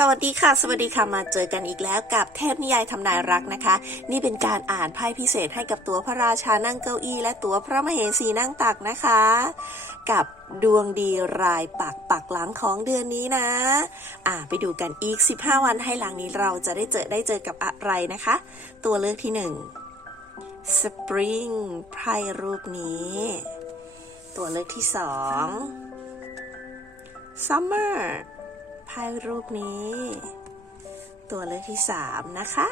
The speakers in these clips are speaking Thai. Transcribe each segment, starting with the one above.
สวัสดีค่ะ สวัสดีค่ะมาเจอกันอีกแล้วกับเทพนิยายทำนายรักนะคะ นี่เป็นการอ่านไพ่พิเศษให้กับตัวพระราชานั่งเก้าอี้ และตัวพระมเหสีนั่งตักนะคะ กับดวงดีรายปักปักหลังของเดือนนี้นะ อ่าไปดูกันอีก 15 วันให้หลังนี้เราจะได้เจอได้เจอกับอะไรนะคะ ตัวเลือกที่ 1 Spring ไพ่รูปนี้ ตัวเลือกที่ 2 Summer ไพ่รูปนี้ ตัวเลือกที่3นะคะ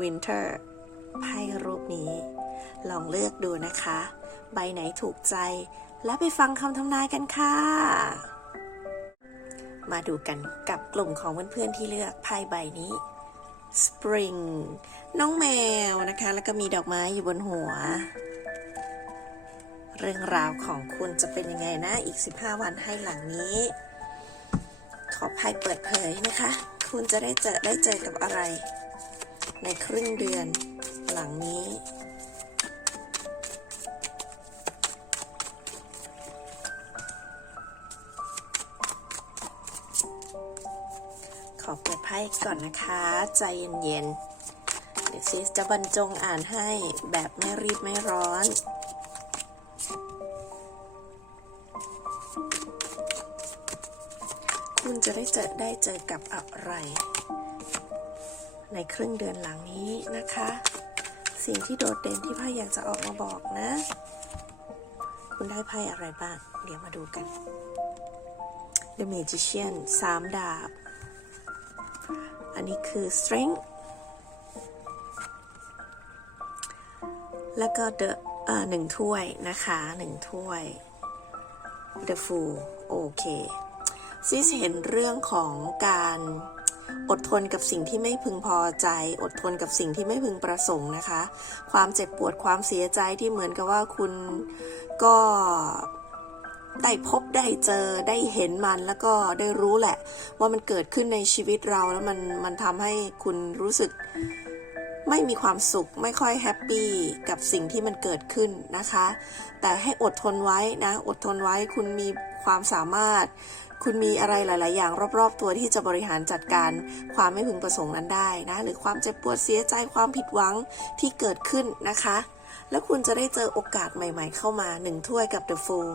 Winter ไพ่รูปนี้ ลองเลือกดูนะคะ ใบไหนถูกใจ และไปฟังคำทำนายกันค่ะ มาดูกันกับกลุ่มของเพื่อนๆที่เลือกไพ่ใบนี้ Spring น้องแมวนะคะ แล้วก็มีดอกไม้อยู่บนหัว เรื่องราวของคุณจะเป็นยังไงนะ อีก 15 วันให้หลังนี้ ขอไพ่เปิดเผยนะคะ คุณจะได้เจอได้เจอกับอะไร ในครึ่งเดือนหลังนี้ ขอเปิดไพ่ก่อนนะคะ ใจเย็นๆเดี๋ยวซิสจะบรรจงอ่านให้แบบไม่รีบไม่ร้อน คุณจะได้เจอได้เจอกับอะไร ในครึ่งเดือนหลังนี้นะคะ สิ่งที่โดดเด่นที่ไพ่อยากจะออกมาบอกนะ คุณได้ไพ่อะไรบ้าง เดี๋ยวมาดูกัน The Magician สามดาบ อันนี้คือ Strength แล้วก็ The เอ่อหนึ่งถ้วยนะคะหนึ่งถ้วย The Fool โอเค ซิสเห็นเรื่องของการอดทนกับสิ่งที่ไม่พึงพอใจ อดทนกับสิ่งที่ไม่พึงประสงค์นะคะ ความเจ็บปวดความเสียใจที่เหมือนกับว่าคุณก็ได้พบได้เจอได้เห็นมันแล้วก็ได้รู้แหละ ว่ามันเกิดขึ้นในชีวิตเราแล้วมันมันทำให้คุณรู้สึกไม่มีความสุขไม่ค่อยแฮปปี้กับสิ่งที่มันเกิดขึ้นนะคะ แต่ให้อดทนไว้นะ อดทนไว้คุณมีความสามารถ คุณมีอะไรหลาย ๆ อย่างรอบ ๆ ตัวที่จะบริหารจัดการความไม่พึงประสงค์นั้นได้นะ หรือความเจ็บปวดเสียใจความผิดหวังที่เกิดขึ้นนะคะ แล้วคุณจะได้เจอโอกาสใหม่ ๆ เข้ามาหนึ่งถ้วยกับ The f o o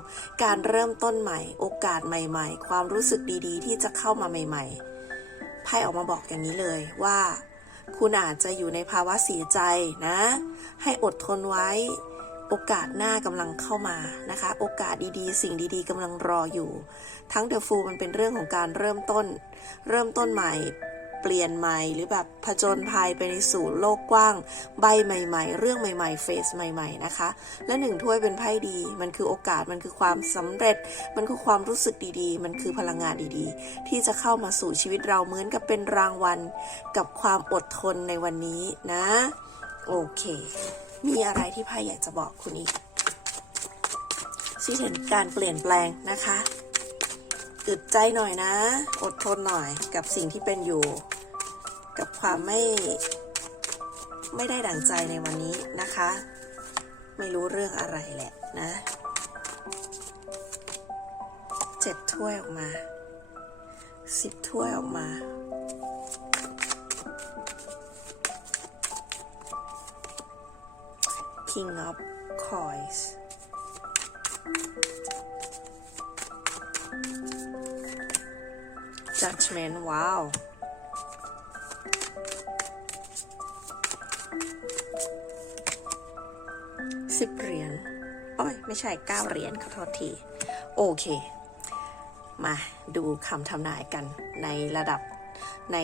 การเริ่มต้นใหม่ โอกาสใหม่ ๆ ความรู้สึกดี ๆ ที่จะเข้ามาใหม่ ๆ ไพ่ออกมาบอกอย่างนี้เลยว่า คุณอาจจะอยู่ในภาวะเสียใจนะ ให้อดทนไว้ โอกาสหน้ากำลังเข้ามานะคะ โอกาสดีๆ สิ่งดีๆกำลังรออยู่ ทั้ง The Fool มันเป็นเรื่องของการเริ่มต้น เริ่มต้นใหม่ เปลี่ยนใหม่หรือแบบผจญภัยไปในสู่โลกกว้าง ใบใหม่ๆ เรื่องใหม่ๆ เฟสใหม่ ๆ นะคะ และหนึ่งถ้วยเป็นไพ่ดี มันคือโอกาสมันคือความสำเร็จ มันคือความรู้สึกดีๆ มันคือพลังงานดีๆ ที่จะเข้ามาสู่ชีวิตเราเหมือนกับเป็นรางวัล กับความอดทนในวันนี้นะ โอเค มีอะไรที่ไพ่อยากจะบอกคุณอีกที่เห็นการเปลี่ยนแปลงนะคะอึดใจหน่อยนะ อดทนหน่อยกับสิ่งที่เป็นอยู่ กับความไม่ ไม่ได้ดั่งใจในวันนี้นะคะ ไม่รู้เรื่องอะไรแหละนะเจ็ดถ้วยออกมาสิบถ้วยออกมา King of Coins Judgment ว้าว สิบเหรียญ โอ้ย ไม่ใช่เก้าเหรียญขอโทษที โอเค มาดูคำทำนายกันในระดับ ใน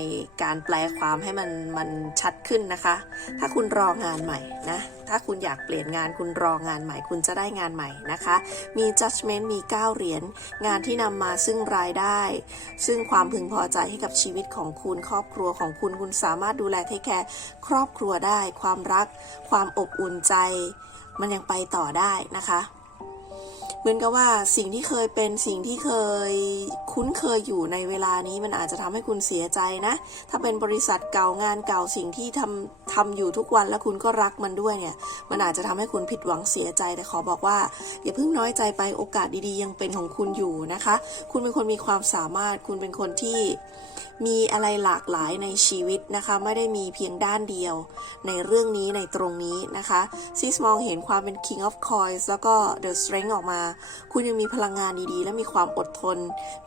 การแปลความให้มันมันชัดขึ้นนะคะ ถ้าคุณรองานใหม่นะ ถ้าคุณอยากเปลี่ยนงานคุณรองานใหม่ คุณจะได้งานใหม่นะคะ มี judgment มี 9 เหรียญ งานที่นำมาซึ่งรายได้ ซึ่งความพึงพอใจให้กับชีวิตของคุณครอบครัวของคุณ คุณสามารถดูแลเทคแคร์ครอบครัวได้ ความรัก ความอบอุ่นใจ มันยังไปต่อได้นะคะ เหมือนกับว่าสิ่งที่เคยเป็นสิ่งที่เคยคุ้นเคยอยู่ในเวลานี้มันอาจจะทำให้คุณเสียใจนะ ถ้าเป็นบริษัทเก่างานเก่าสิ่งที่ทำทำอยู่ทุกวันแล้วคุณก็รักมันด้วยเนี่ย มันอาจจะทำให้คุณผิดหวังเสียใจแต่ขอบอกว่า อย่าเพิ่งน้อยใจไปโอกาสดีๆ ยังเป็นของคุณอยู่นะคะ คุณเป็นคนมีความสามารถ คุณเป็นคนที่มีอะไรหลากหลายในชีวิตนะคะ ไม่ได้มีเพียงด้านเดียว ในเรื่องนี้ในตรงนี้นะคะซิสมองเห็นความเป็น King of Coins แล้วก็ The Strength ออกมาคุณยังมีพลังงานดีๆ และมีความอดทน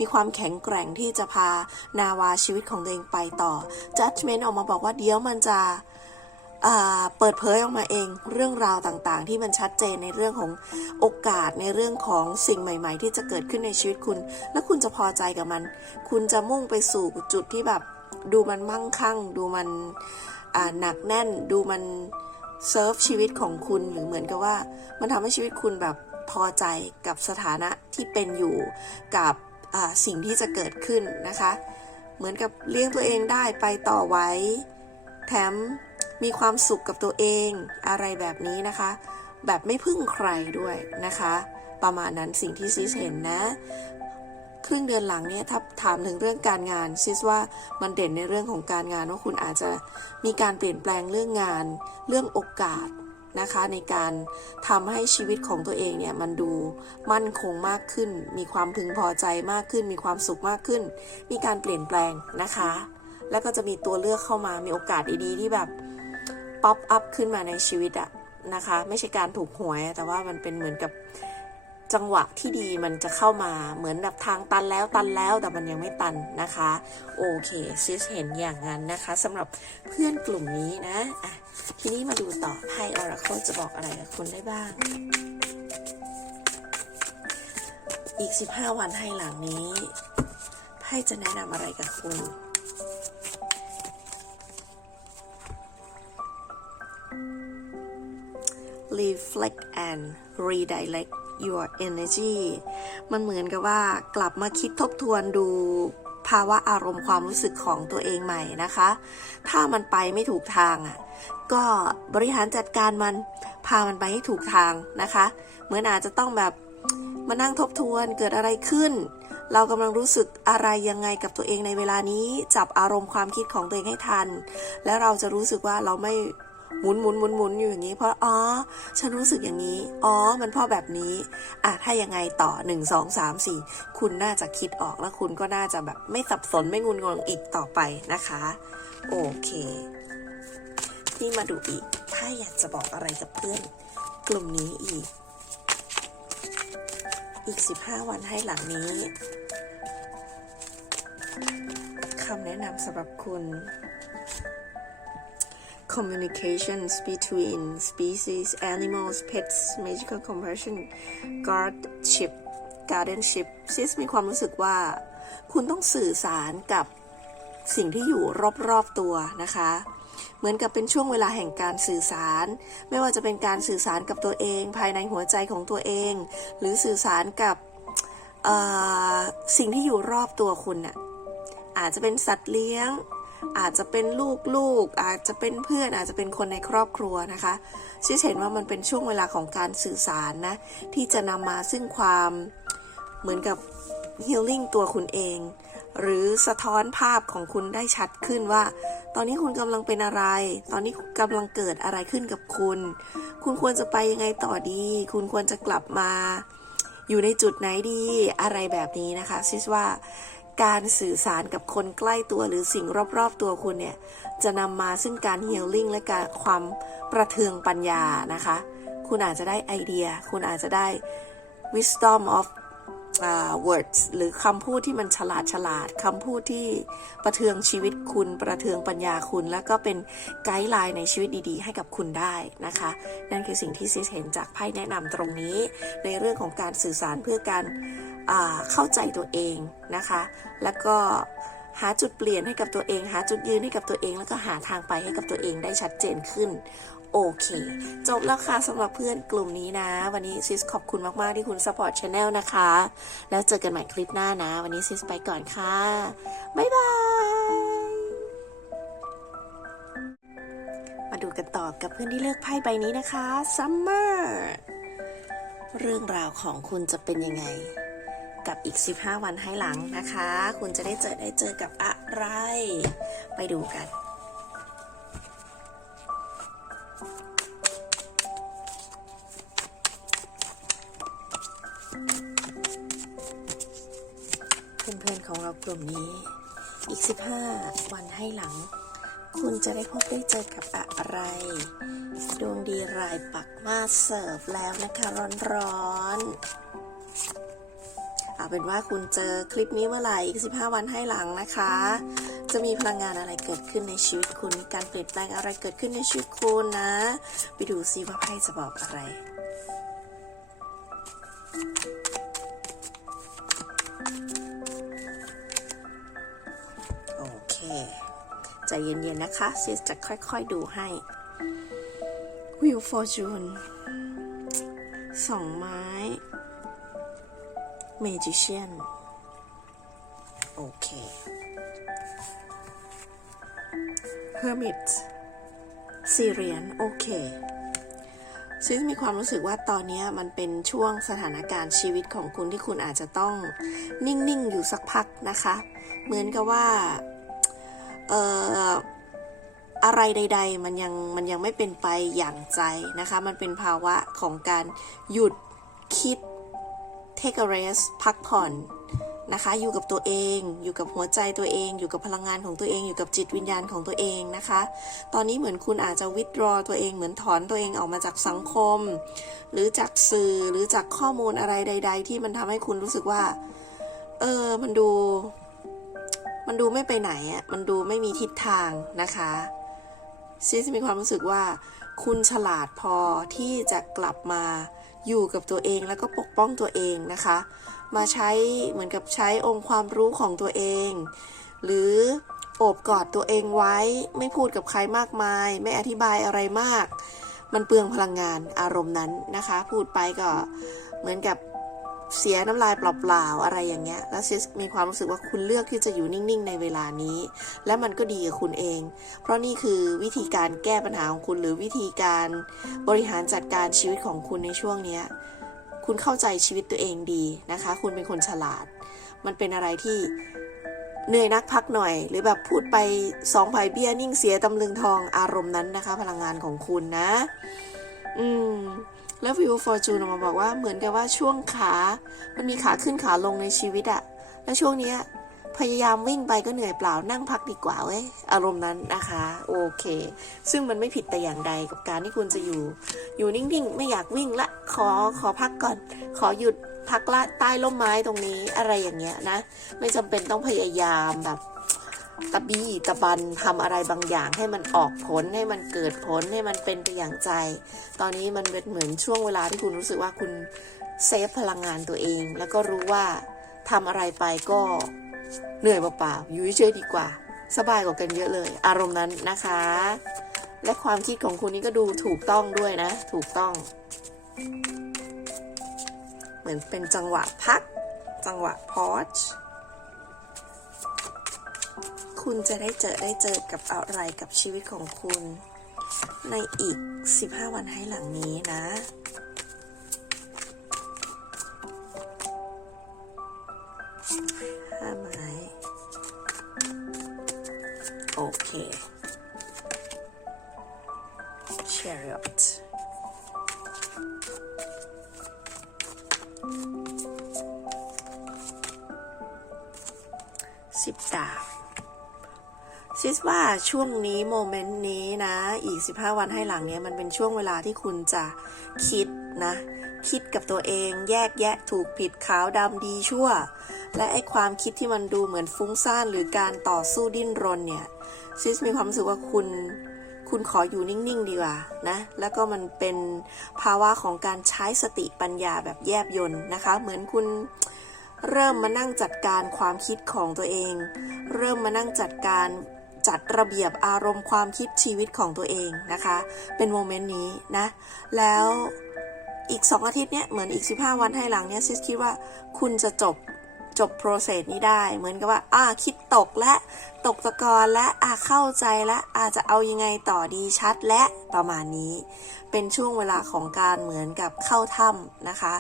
มีความแข็งแกร่งที่จะพานาวาชีวิตของตัวเองไปต่อ Judgment ออกมาบอกว่าเดี๋ยวมันจะเปิดเผยออกมาเองเรื่องราวต่างๆ ที่มันชัดเจนในเรื่องของโอกาสในเรื่องของสิ่งใหม่ ๆ ที่จะเกิดขึ้นในชีวิตคุณ และคุณจะพอใจกับมัน คุณจะมุ่งไปสู่จุดที่แบบดูมันมั่งคั่ง ดูมันหนักแน่น ดูมันเซิร์ฟชีวิตของคุณหรือเหมือนกับว่า มันทำให้ชีวิตคุณแบบ พอใจกับสถานะที่เป็นอยู่กับสิ่งที่จะเกิดขึ้นนะคะ เหมือนกับเลี้ยงตัวเองได้ไปต่อไว้ แถมมีความสุขกับตัวเองอะไรแบบนี้นะคะ แบบไม่พึ่งใครด้วยนะคะ ประมาณนั้นสิ่งที่ซิสเห็นนะ ครึ่งเดือนหลังเนี่ยถ้าถามถึงเรื่องการงานซิสว่ามันเด่นในเรื่องของการงานว่าคุณอาจจะมีการเปลี่ยนแปลงเรื่องงาน เรื่องโอกาส นะคะในการทำให้ชีวิตของตัวเองเนี่ยมันดูมั่นคงมากขึ้น มีความพึงพอใจมากขึ้น มีความสุขมากขึ้น มีการเปลี่ยนแปลงนะคะ แล้วก็จะมีตัวเลือกเข้ามามีโอกาสดีๆที่แบบป๊อปอัพขึ้นมาในชีวิตอะนะคะ ไม่ใช่การถูกหวยแต่ว่ามันเป็นเหมือนกับ จังหวะที่ดีมันจะเข้ามาเหมือนแบบทางตันแล้วตันแล้วแต่มันยังไม่ตันนะคะ โอเคซิสเห็นอย่างนั้นนะคะสำหรับเพื่อนกลุ่มนี้นะะทีนี้มาดูต่อไพ่ออราเคิลจะบอกอะไรกับคุณได้บ้าง อีก 15 วันให้หลังนี้ไพ่จะแนะนำอะไรกับคุณ reflect and redirect your energy มันเหมือนกับว่ากลับมาคิดทบทวนดูภาวะอารมณ์ความรู้สึกของตัวเองใหม่นะคะ ถ้ามันไปไม่ถูกทางอะ ก็บริหารจัดการมัน พามันไปให้ถูกทางนะคะ เหมือนอาจจะต้องแบบมานั่งทบทวนเกิดอะไรขึ้น เรากำลังรู้สึกอะไรยังไงกับตัวเองในเวลานี้ จับอารมณ์ความคิดของตัวเองให้ทัน แล้วเราจะรู้สึกว่าเราไม่ หมุนหมุนหมุนหมุนอยู่อย่างนี้ เพราะอ๋อฉันรู้สึกอย่างนี้ อ๋อ มันเพราะแบบนี้อะถ้ายังไงต่อหนึ่งสองสามสี่คุณน่าจะคิดออกแล้วคุณก็น่าจะแบบไม่สับสนไม่งุนงงอีกต่อไปนะคะ โอเคนี่มาดูอีก ถ้าอยากจะบอกอะไรกับเพื่อน กลุ่มนี้อีก อีก 15 วันให้หลังนี้คำแนะนำสำหรับคุณ communications between species animals pets magical compassion guardianship guardianship ซิสมีความรู้สึกว่า คุณต้องสื่อสารกับสิ่งที่อยู่รอบ ๆ ตัวนะคะ เหมือนกับเป็นช่วงเวลาแห่งการสื่อสาร ไม่ว่าจะเป็นการสื่อสารกับตัวเอง ภายในหัวใจของตัวเอง หรือสื่อสารกับสิ่งที่อยู่รอบตัวคุณน่ะอาจจะเป็นสัตว์เลี้ยง อาจจะเป็นลูกๆอาจจะเป็นเพื่อนอาจจะเป็นคนในครอบครัวนะคะชิเห็นว่ามันเป็นช่วงเวลาของการสื่อสารนะ ที่จะนำมาซึ่งความเหมือนกับ healing ตัวคุณเอง หรือสะท้อนภาพของคุณได้ชัดขึ้นว่า ตอนนี้คุณกำลังเป็นอะไร ตอนนี้กำลังเกิดอะไรขึ้นกับคุณ คุณควรจะไปยังไงต่อดี คุณควรจะกลับมา อยู่ในจุดไหนดีอะไรแบบนี้นะคะซิสว่า การสื่อสารกับคนใกล้ตัวหรือสิ่งรอบๆตัวคุณเนี่ย จะนำมาซึ่งการเฮลลิ่งและการความประเทืองปัญญานะคะ คุณอาจจะได้ไอเดีย คุณอาจจะได้ wisdom of words หรือคำพูดที่มันฉลาดฉลาดคำพูดที่ประเทืองชีวิตคุณ ประเทืองปัญญาคุณ แล้วก็เป็นไกด์ไลน์ในชีวิตดีๆ ให้กับคุณได้นะคะ นั่นคือสิ่งที่ซิสเห็นจากไพ่แนะนำตรงนี้ ในเรื่องของการสื่อสารเพื่อการเข้าใจตัวเองนะคะ แล้วก็หาจุดเปลี่ยนให้กับตัวเอง หาจุดยืนให้กับตัวเอง แล้วก็หาทางไปให้กับตัวเองได้ชัดเจนขึ้น โอเค จบแล้วค่ะสำหรับเพื่อนกลุ่มนี้นะ วันนี้ซิสขอบคุณมากๆที่คุณ support channel นะคะ แล้วเจอกันใหม่คลิปหน้านะ วันนี้ซิสไปก่อนค่ะ บ๊ายบายมาดูกันต่อกับเพื่อนที่เลือกไพ่ใบนี้นะคะ Summer เรื่องราวของคุณจะเป็นยังไง กับอีก 15 วันให้หลังนะคะ คุณจะได้เจอได้เจอกับอะไร ไปดูกัน ของเรากลุ่มนี้ อีก 15 วันให้หลัง คุณจะได้พบได้เจอกับอะไร ดวงดีรายปักมาเสิร์ฟแล้วนะคะร้อนๆเอาเป็นว่าคุณเจอคลิปนี้เมื่อไหร่อีก 15 วันให้หลังนะคะ จะมีพลังงานอะไรเกิดขึ้นในชีวิตคุณ มีการเปลี่ยนแปลงอะไรเกิดขึ้นในชีวิตคุณนะ ไปดูซิว่าไพ่จะบอกอะไร นะคะซิสจะค่อยๆดูให้วิวฟอร์จูนสองไม้เมจิเชียนโอเคเฮอร์มิตซีเรียนโอเคซิสมีความรู้สึกว่าตอนนี้มันเป็นช่วงสถานการณ์ชีวิตของคุณที่คุณอาจจะต้องนิ่ง ๆ อยู่สักพักนะคะ เหมือนกับว่า เอ่อ อะไรใด ๆ มันยังมันยังไม่เป็นไปอย่างใจนะคะ มันเป็นภาวะของการหยุดคิด take a rest พักผ่อนนะคะ อยู่กับตัวเอง อยู่กับหัวใจตัวเอง อยู่กับพลังงานของตัวเอง อยู่กับจิตวิญญาณของตัวเองนะคะ ตอนนี้เหมือนคุณอาจจะ withdraw ตัวเอง เหมือนถอนตัวเองออกมาจากสังคม หรือจากสื่อ หรือจากข้อมูลอะไรใด ๆ ที่มันทำให้คุณรู้สึกว่า เออ มันดู มันดูไม่ไปไหนอะ มันดูไม่มีทิศทางนะคะ ซิสมีความรู้สึกว่า คุณฉลาดพอที่จะกลับมาอยู่กับตัวเองแล้วก็ปกป้องตัวเองนะคะ มาใช้เหมือนกับใช้องค์ความรู้ของตัวเอง หรือโอบกอดตัวเองไว้ไม่พูดกับใครมากมาย ไม่อธิบายอะไรมาก มันเปลืองพลังงานอารมณ์นั้นนะคะ พูดไปก็เหมือนกับ เสียน้ำลายเปล่าๆอะไรอย่างเงี้ย แล้วซิสมีความรู้สึกว่าคุณเลือกที่จะอยู่นิ่งๆ ในเวลานี้ และมันก็ดีกับคุณเอง เพราะนี่คือวิธีการแก้ปัญหาของคุณ หรือวิธีการบริหารจัดการชีวิตของคุณในช่วงเนี้ยคุณเข้าใจชีวิตตัวเองดีนะคะ คุณเป็นคนฉลาด มันเป็นอะไรที่เหนื่อยนักพักหน่อย หรือแบบพูดไปสองไผ่เบี้ยนิ่งเสียตำลึงทองอารมณ์นั้นนะคะ พลังงานของคุณนะ อืม แล้ววิวฟอร์จูนออกมาบอกว่าเหมือนกับว่าช่วงขา มันมีขาขึ้นขาลงในชีวิตอะแล้วช่วงเนี้ยพยายามวิ่งไปก็เหนื่อยเปล่านั่งพักดีกว่าเว้ยอารมณ์นั้นนะคะ โอเค ซึ่งมันไม่ผิดแต่อย่างใดกับการที่คุณจะอยู่ อยู่นิ่งๆ ไม่อยากวิ่งละ ขอขอพักก่อน ขอหยุดพักละใต้ร่มไม้ตรงนี้อะไรอย่างเงี้ยนะ ไม่จำเป็นต้องพยายามแบบ ตะบี้ตะบันทำอะไรบางอย่างให้มันออกผลให้มันเกิดผลให้มันเป็นไปอย่างใจ ตอนนี้มันเป็นเหมือนช่วงเวลาที่คุณรู้สึกว่าคุณเซฟพลังงานตัวเอง แล้วก็รู้ว่าทำอะไรไปก็เหนื่อยเปล่าๆอยู่เฉยๆดีกว่า สบายกว่ากันเยอะเลย อารมณ์นั้นนะคะ และความคิดของคุณนี่ก็ดูถูกต้องด้วยนะ ถูกต้อง เหมือนเป็นจังหวะพัก จังหวะพอช คุณจะได้เจอได้เจอกับอะไรกับชีวิตของคุณ ในอีก 15 วันให้หลังนี้นะ ช่วงนี้โมเมนต์นี้นะ อีก 15 วันให้หลังเนี้ยมันเป็นช่วงเวลาที่คุณจะคิดนะ คิดกับตัวเองแยกแยะถูกผิดขาวดำดีชั่ว และไอ้ความคิดที่มันดูเหมือนฟุ้งซ่านหรือการต่อสู้ดิ้นรนเนี่ยซิสมีความรู้สึกว่าคุณคุณขออยู่นิ่ง ๆ ดีกว่านะ แล้วก็มันเป็นภาวะของการใช้สติปัญญาแบบแยบยนต์นะคะ เหมือนคุณเริ่มมานั่งจัดการความคิดของตัวเอง เริ่มมานั่งจัดการ จัดระเบียบอารมณ์ความคิดชีวิตของตัวเองนะคะ เป็นโมเมนต์นี้นะ แล้วอีก 2 อาทิตย์เนี้ยเหมือนอีก 15 วันให้หลังเนี้ยซิสคิดว่าคุณจะจบจบโปรเซสนี้ได้ เหมือนกับว่า อ่าคิดตกและตกตะกอนและอ่าเข้าใจและอาจจะเอายังไงต่อดีชัดและประมาณนี้ เป็นช่วงเวลาของการเหมือนกับเข้าถ้ำนะคะ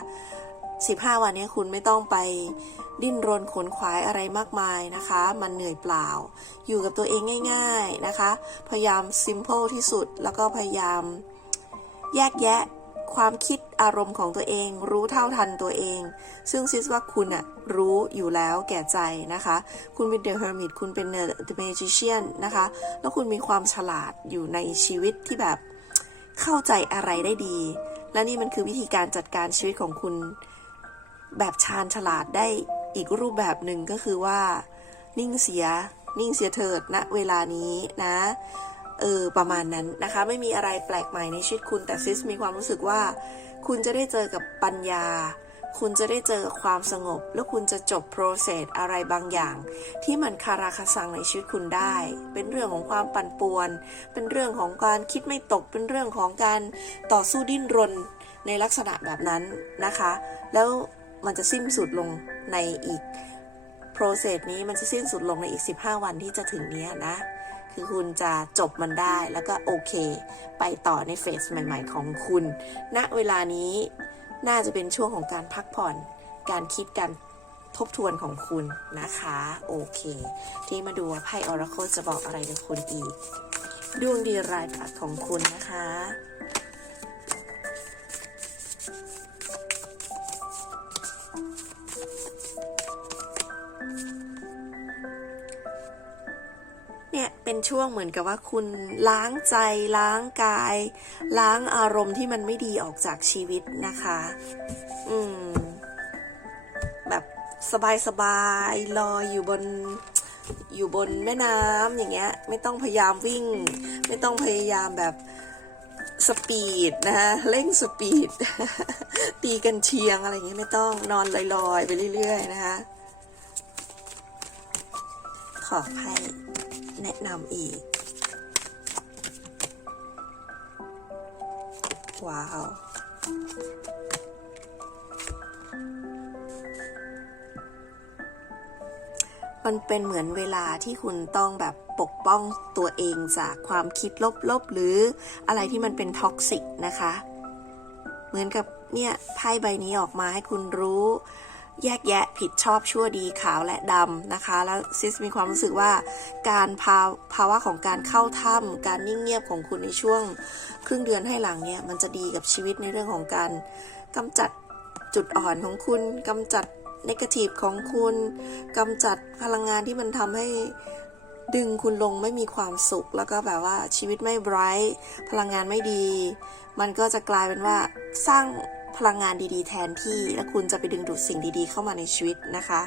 15 วันนี้คุณไม่ต้องไปดิ้นรนขนขวายอะไรมากมายนะคะ มันเหนื่อยเปล่า อยู่กับตัวเองง่าย ๆนะคะ พยายาม simple ที่สุด แล้วก็พยายามแยกแยะความคิดอารมณ์ของตัวเอง รู้เท่าทันตัวเอง ซึ่งซิสว่าคุณอะรู้อยู่แล้วแก่ใจนะคะ คุณเป็น The Hermit คุณเป็น The Magician นะคะ แล้วคุณมีความฉลาดอยู่ในชีวิตที่แบบเข้าใจอะไรได้ดี และนี่มันคือวิธีการจัดการชีวิตของคุณ แบบชาญฉลาดได้อีกรูปแบบหนึ่งก็คือว่า นิ่งเสีย นิ่งเสียเถิดณนะเวลานี้นะเออประมาณนั้นนะคะ ไม่มีอะไรแปลกใหม่ในชีวิตคุณแต่ซิสมีความรู้สึกว่า คุณจะได้เจอกับปัญญา คุณจะได้เจอความสงบ แล้วคุณจะจบโปรเซสอะไรบางอย่าง ที่มันคาราคาซังในชีวิตคุณได้ เป็นเรื่องของความปั่นป่วน เป็นเรื่องของการคิดไม่ตกเป็นเรื่องของการต่อสู้ดิ้นรนในลักษณะแบบนั้นนะคะ แล้ว มันจะสิ้นสุดลงในอีกโปรเซสนี้มันจะสิ้นสุดลงในอีก 15 วันที่จะถึงเนี้ยนะ คือคุณจะจบมันได้แล้วก็โอเค ไปต่อในเฟสใหม่ ๆ ของคุณณเวลานี้น่าจะเป็นช่วงของการพักผ่อน การคิดการทบทวนของคุณนะคะ โอเค ที่มาดูว่าไพ่ออราโคจะบอกอะไรกับคุณอีก ดวงดีรายปักของคุณนะคะ เป็นช่วงเหมือนกับว่าคุณล้างใจ ล้างกาย ล้างอารมณ์ที่มันไม่ดีออกจากชีวิตนะคะ อืม แบบสบายๆลอยอยู่บนอยู่บนแม่น้ำอย่างเงี้ย ไม่ต้องพยายามวิ่ง ไม่ต้องพยายามแบบสปีดนะคะเร่งสปีด ตีกันเชียงอะไรอย่างเงี้ยไม่ต้องนอนลอยๆ ไปเรื่อย ๆ นะคะ ขอให้ แนะนำอีก ว้าวมันเป็นเหมือนเวลาที่คุณต้องแบบปกป้องตัวเองจากความคิดลบๆ หรืออะไรที่มันเป็นท็อกซิกนะคะ เหมือนกับเนี่ยไพ่ใบนี้ออกมาให้คุณรู้ แยกแยะผิดชอบชั่วดีขาวและดำนะคะ แล้วซิสมีความรู้สึกว่าการภาภาวะของการเข้าถ้ำการนิ่งเงียบของคุณในช่วง ครึ่งเดือนให้หลังเนี่ยมันจะดีกับชีวิตในเรื่องของการกำจัดจุดอ่อนของคุณกำจัดนกาทีฟของคุณกำจัดพลังงานที่มันทำให้ดึงคุณลงไม่มีความสุข แล้วก็แบบว่าชีวิตไม่ไบรท์พลังงานไม่ดี มันก็จะกลายเป็นว่าสร้าง พลังงานดีๆ แทนที่ และคุณจะไปดึงดูดสิ่งดีๆ เข้ามาในชีวิตนะคะ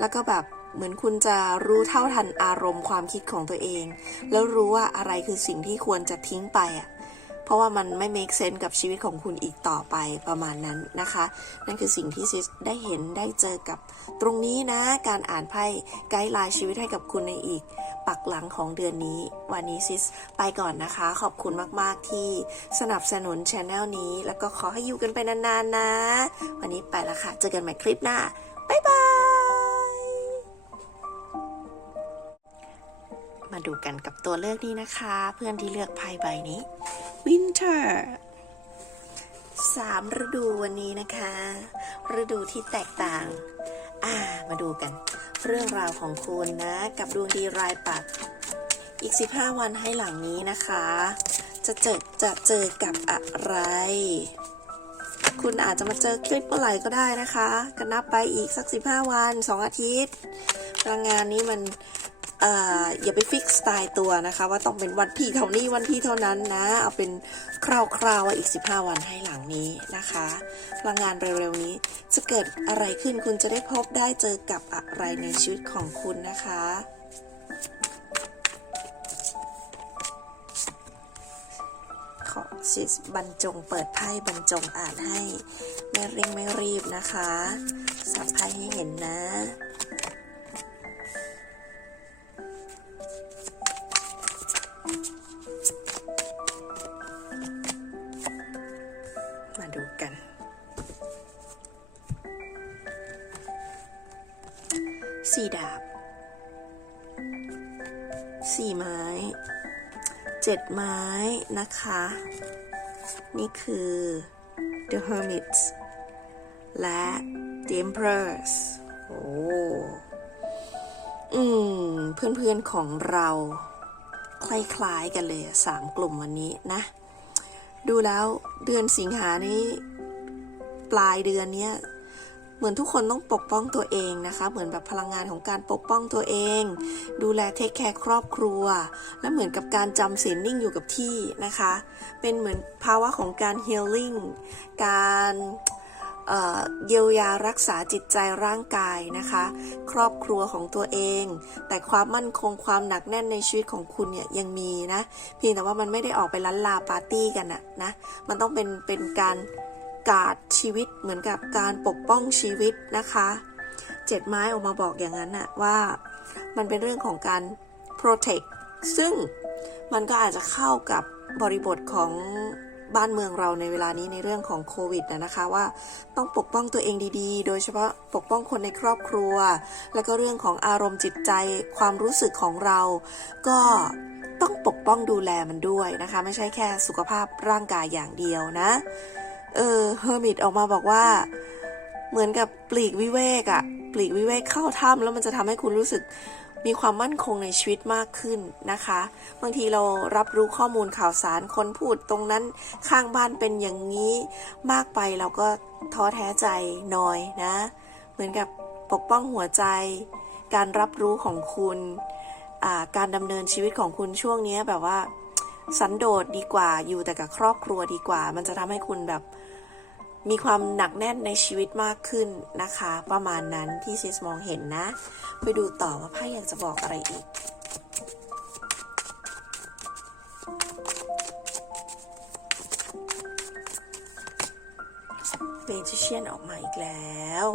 แล้วก็แบบเหมือนคุณจะรู้เท่าทันอารมณ์ความคิดของตัวเอง แล้วรู้ว่าอะไรคือสิ่งที่ควรจะทิ้งไปอะ เพราะว่ามันไม่ make sense กับชีวิตของคุณอีกต่อไปประมาณนั้นนะคะ นั่นคือสิ่งที่ซิสได้เห็นได้เจอกับ ตรงนี้นะ การอ่านไพ่ไกด์ไลน์ชีวิตให้กับคุณในอีก ปักหลังของเดือนนี้ วันนี้ซิสไปก่อนนะคะ ขอบคุณมาก ๆ ที่สนับสนุนช anel นี้ แล้วก็ขอให้อยู่กันไปนาน ๆ นะ วันนี้ไปแล้วค่ะ เจอกันใหม่คลิปหน้าบ๊ายบาย ดูกันกับตัวเลือกนี้นะคะ เพื่อนที่เลือกไพ่ใบนี้ Winter สามฤดูวันนี้นะคะ ฤดูที่แตกต่าง อ่า มาดูกัน เรื่องราวของคุณนะ กับดวงดีรายปัก อีก 15 วันให้หลังนี้นะคะ จะเจอจะเจอกับอะไร คุณอาจจะมาเจอคลิปเมื่อไหร่ก็ได้นะคะ ก็นับไปอีกสัก 15 วัน 2 อาทิตย์พลังงานนี้มันเอย่าไปฟิกสไตล์ตัวนะคะ ว่าต้องเป็นวันที่เท่านี้วันที่เท่านั้นนะ เอาเป็นคร่าวๆว่าอีก 15 วันให้หลังนี้นะคะพลังงานเร็วๆนี้จะเกิดอะไรขึ้นคุณจะได้พบได้เจอกับอะไรในชีวิตของคุณนะคะขอซิสบรรจงเปิดไพ่บรรจงอ่านให้ ไม่เร่งไม่รีบนะคะ สับไพ่ให้เห็นนะ นะคะ นี่คือ The Hermits และ The Emperors โอ้อืม เพื่อนๆของเรา คล้ายๆกันเลยสามกลุ่มวันนี้นะ ดูแล้วเดือนสิงหานี้ ปลายเดือนเนี้ย เหมือนทุกคนต้องปกป้องตัวเองนะคะ เหมือนแบบพลังงานของการปกป้องตัวเอง ดูแลเทคแคร์ครอบครัว และเหมือนกับการจำศีลนิ่งอยู่กับที่นะคะ เป็นเหมือนภาวะของการฮีลลิ่งการเยียวยารักษาจิตใจร่างกายนะคะ ครอบครัวของตัวเอง แต่ความมั่นคงความหนักแน่นในชีวิตของคุณเนี่ยยังมีนะ เพียงแต่ว่ามันไม่ได้ออกไปล้านลาปาร์ตี้กันนะนะ มันต้องเป็นเป็นการ การดชีวิตเหมือนกับการปกป้องชีวิตนะคะเจ็ดไม้ออกมาบอกอย่างนั้นน่ะว่ามันเป็นเรื่องของการ protect ซึ่งมันก็อาจจะเข้ากับบริบทของบ้านเมืองเราในเวลานี้ในเรื่องของโควิดนะนะคะว่าต้องปกป้องตัวเองดีๆ โดยเฉพาะปกป้องคนในครอบครัว แล้วก็เรื่องของอารมณ์จิตใจความรู้สึกของเรา ก็ต้องปกป้องดูแลมันด้วยนะคะ ไม่ใช่แค่สุขภาพร่างกายอย่างเดียวนะ เออเฮอร์มิตออกมาบอกว่า เหมือนกับปลีกวิเวกอะปลีกวิเวกเข้าถ้ำแล้วมันจะทำให้คุณรู้สึกมีความมั่นคงในชีวิตมากขึ้นนะคะ บางทีเรารับรู้ข้อมูลข่าวสารคนพูดตรงนั้นข้างบ้านเป็นอย่างนี้มากไปเราก็ท้อแท้ใจหน่อยนะ เหมือนกับปกป้องหัวใจ การรับรู้ของคุณการดำเนินชีวิตของคุณช่วงนี้แบบว่า สันโดษดีกว่าอยู่แต่กับครอบครัวดีกว่า มันจะทำให้คุณแบบ มีความหนักแน่นในชีวิตมากขึ้นนะคะ ประมาณนั้นที่ซิสมองเห็นนะ ไปดูต่อว่าไพ่อยากจะบอกอะไรอีกเ a จิเชียนออกมาอีกแล้ว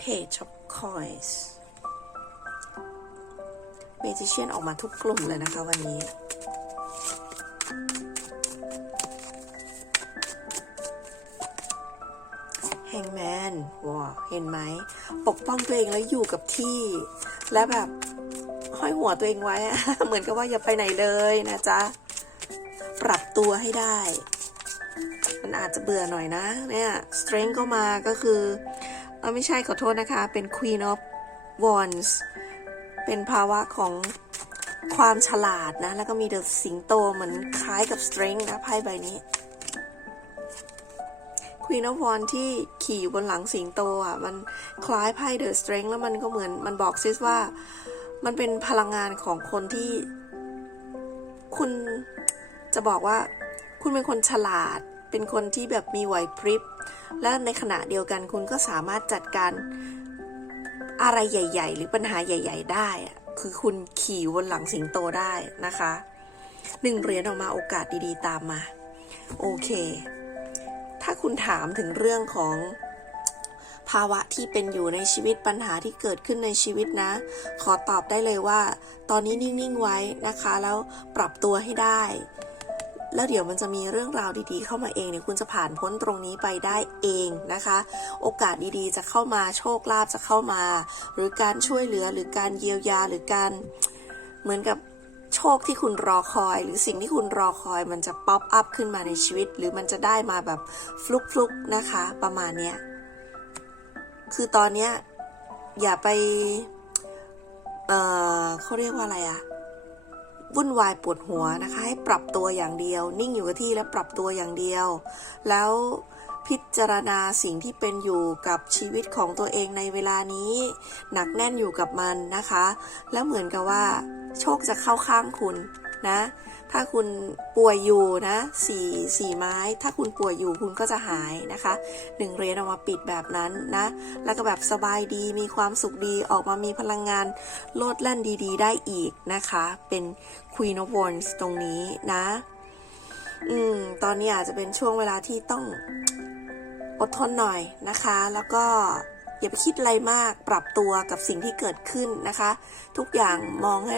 Page of Coins เ a จิเชียนออกมาทุกกลุ่มเลยนะคะวันนี้ เห็นไหม ปกป้องตัวเองแล้วอยู่กับที่ และแบบห้อยหัวตัวเองไว้ เหมือนกับว่าอย่าไปไหนเลยนะจ๊ะ ปรับตัวให้ได้ มันอาจจะเบื่อหน่อยนะ เนี่ย strength ก็มาก็คือเออไม่ใช่ขอโทษนะคะ เป็น queen of wands เป็นภาวะของความฉลาดนะ แล้วก็มี the สิงโตเหมือนคล้ายกับ strength นะไพ่ใบนี้ ควีนอ f วอนที่ขี่อยู่บนหลังสิงโตอะ มันคล้ายไพ่เดอะสเตร g งแล้วมันก็เหมือนมันบอกซิสว่า มันเป็นพลังงานของคนที่ คุณจะบอกว่า คุณเป็นคนฉลาด เป็นคนที่แบบมีไหวพริบ และในขณะเดียวกันคุณก็สามารถจัดการอะไรใหญ่ ๆ หรือปัญหาใหญ่ ๆ ได้อะคือคุณขี่บนหลังสิงโตได้นะคะหนึ่งเหรียญออกมาโอกาสดีๆ ตามมา โอเค ถ้าคุณถามถึงเรื่องของภาวะที่เป็นอยู่ในชีวิตปัญหาที่เกิดขึ้นในชีวิตนะ ขอตอบได้เลยว่า ตอนนี้นิ่ง ๆ ไว้นะคะ แล้วปรับตัวให้ได้ แล้วเดี๋ยวมันจะมีเรื่องราวดีๆ เข้ามาเองเนี่ยคุณจะผ่านพ้นตรงนี้ไปได้เองนะคะ โอกาสดีๆ จะเข้ามาโชคลาภจะเข้ามา หรือการช่วยเหลือหรือการเยียวยาหรือการเหมือนกับ โชคที่คุณรอคอย หรือสิ่งที่คุณรอคอยมันจะป๊อปอัพขึ้นมาในชีวิต หรือมันจะได้มาแบบฟลุกๆนะคะ ประมาณเนี้ยคือตอนเนี้ยอย่าไป เออเขาเรียกว่าอะไรอะวุ่นวายปวดหัวนะคะ ให้ปรับตัวอย่างเดียว นิ่งอยู่กับที่และปรับตัวอย่างเดียว แล้ว พิจารณาสิ่งที่เป็นอยู่กับชีวิตของตัวเองในเวลานี้ หนักแน่นอยู่กับมันนะคะ แล้วเหมือนกับว่า โชคจะเข้าข้างคุณนะ ถ้าคุณป่วยอยู่นะสี่สี่ไม้ ถ้าคุณป่วยอยู่คุณก็จะหายนะคะหนึ่งเรียญเอามาปิดแบบนั้นนะ แล้วก็แบบสบายดีมีความสุขดีออกมามีพลังงานโลดแล่นดี ๆ ได้อีกนะคะ เป็น Queen of Wands ตรงนี้นะ อืม ตอนนี้อาจจะเป็นช่วงเวลาที่ต้อง อดทนหน่อยนะคะ แล้วก็อย่าไปคิดอะไรมากปรับตัวกับสิ่งที่เกิดขึ้นนะคะ ทุกอย่างมองให้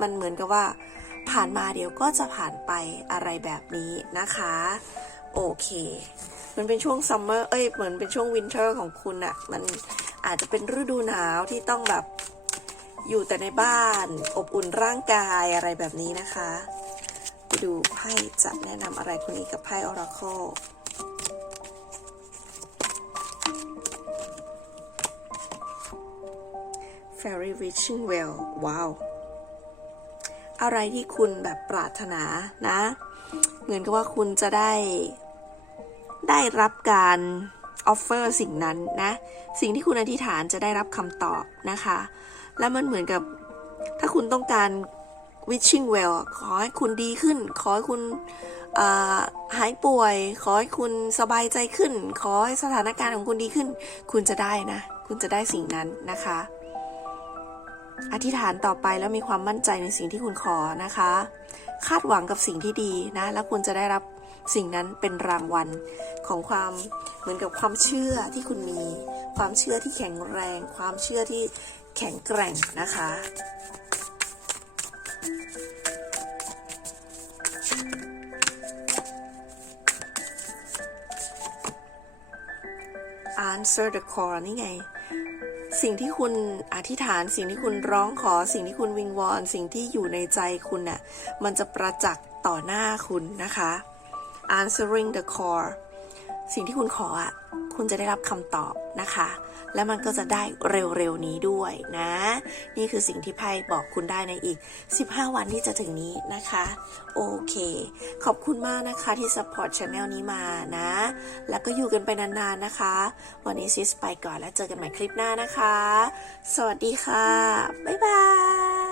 มันเหมือนกับว่า ผ่านมาเดี๋ยวก็จะผ่านไปอะไรแบบนี้นะคะ โอเค มันเป็นช่วงซัมเมอร์เอ้ยเหมือนเป็นช่วงวินเทอร์ของคุณอะมันอาจจะเป็นฤดูหนาวที่ต้องแบบอยู่แต่ในบ้านอบอุ่นร่างกายอะไรแบบนี้นะคะไปดูไพ่จะแนะนำอะไรคุณนี้กับไพ่ Oracle Fairy Wishing Well ว้าว อะไรที่คุณแบบปรารถนานะ เหมือนกับว่าคุณจะได้ ได้รับการออฟเฟอร์สิ่งนั้นนะ สิ่งที่คุณอธิษฐานจะได้รับคำตอบนะคะ แล้วมันเหมือนกับถ้าคุณต้องการ wishing well ขอให้คุณดีขึ้น ขอให้คุณหายป่วย ขอให้คุณสบายใจขึ้น ขอให้สถานการณ์ของคุณดีขึ้น คุณจะได้นะ คุณจะได้สิ่งนั้นนะคะ อธิษฐานต่อไปแล้วมีความมั่นใจในสิ่งที่คุณขอนะคะ คาดหวังกับสิ่งที่ดีนะ แล้วคุณจะได้รับสิ่งนั้นเป็นรางวัลของความเหมือนกับความเชื่อที่คุณมี ความเชื่อที่แข็งแรง ความเชื่อที่แข็งแกร่งนะคะ answer the call นี่ไง สิ่งที่คุณอธิษฐาน สิ่งที่คุณร้องขอ สิ่งที่คุณวิงวอน สิ่งที่อยู่ในใจคุณน่ะ มันจะประจักษ์ต่อหน้าคุณนะคะ answering the call สิ่งที่คุณขออะ คุณจะได้รับคำตอบนะคะ และมันก็จะได้เร็วๆนี้ด้วยนะ นี่คือสิ่งที่ไพ่บอกคุณได้ในอีก 15 วันที่จะถึงนี้นะคะ โอเค ขอบคุณมากนะคะที่ support channel นี้มานะ แล้วก็อยู่กันไปนานๆนะคะ วันนี้ซิสไปก่อนแล้วเจอกันใหม่คลิปหน้านะคะ สวัสดีค่ะ บ๊ายบาย